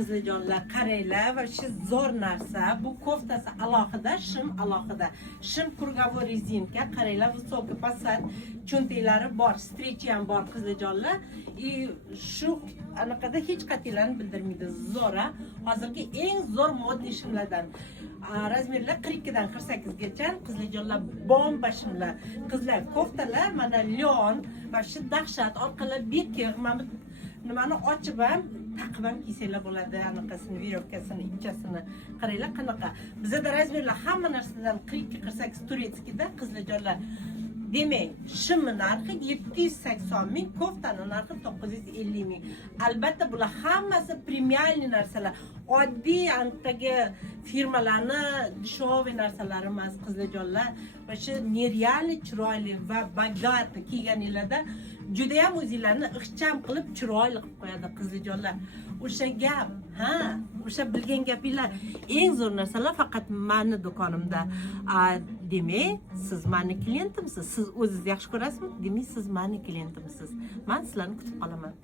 qizlijonlar, qaranglar, va shu zo'r narsa. Bu koftasi alohida, shim alohida. Shim kurgovoy rezinka, qaranglar, высокий посад, cho'ntaklari bor, strechi ham bor qizlijonlar. Shu anaqada hech qatiylarni bildirmaydi. Zo'ra. Hozirgi eng zo'r modniy shimlardan. Razmerlar 42 dan 48 gacha. Qizlijonlar bomba shimlar. Qizlar koftalar mana lyon va shu dahshat orqalar bekir. Mana nimani ochib ham taqib ham kiysanglar bo'ladi. Anaqasini, virovkasini, ipchasini. Qaranglar qanaqa. Bizda razmerlar hamma narsadan 42-48 turetskida qizlijonlar. Demak, shimni narxi 780 ming, koftani narxi 950 ming. Albatta bular hammasi premialniy narsalar. Oddiy antaga firmalarni dешевый narsalar emas qizlijonlar. Va shu nerealniy chiroyli va bogat kiyganinglarda juda ham o'zinglarni ixcham qilib chiroyli qilib qo'yadi qizlijonlar. O'sha gap, o'sha bilgan gapinglar eng zo'r narsalar faqat meni do'konimda. Demak, siz meni klientimsiz. Siz o'zingiz yaxshi ko'rasizmi? Demak, siz meni klientimsiz. Men sizlarni kutib qolaman.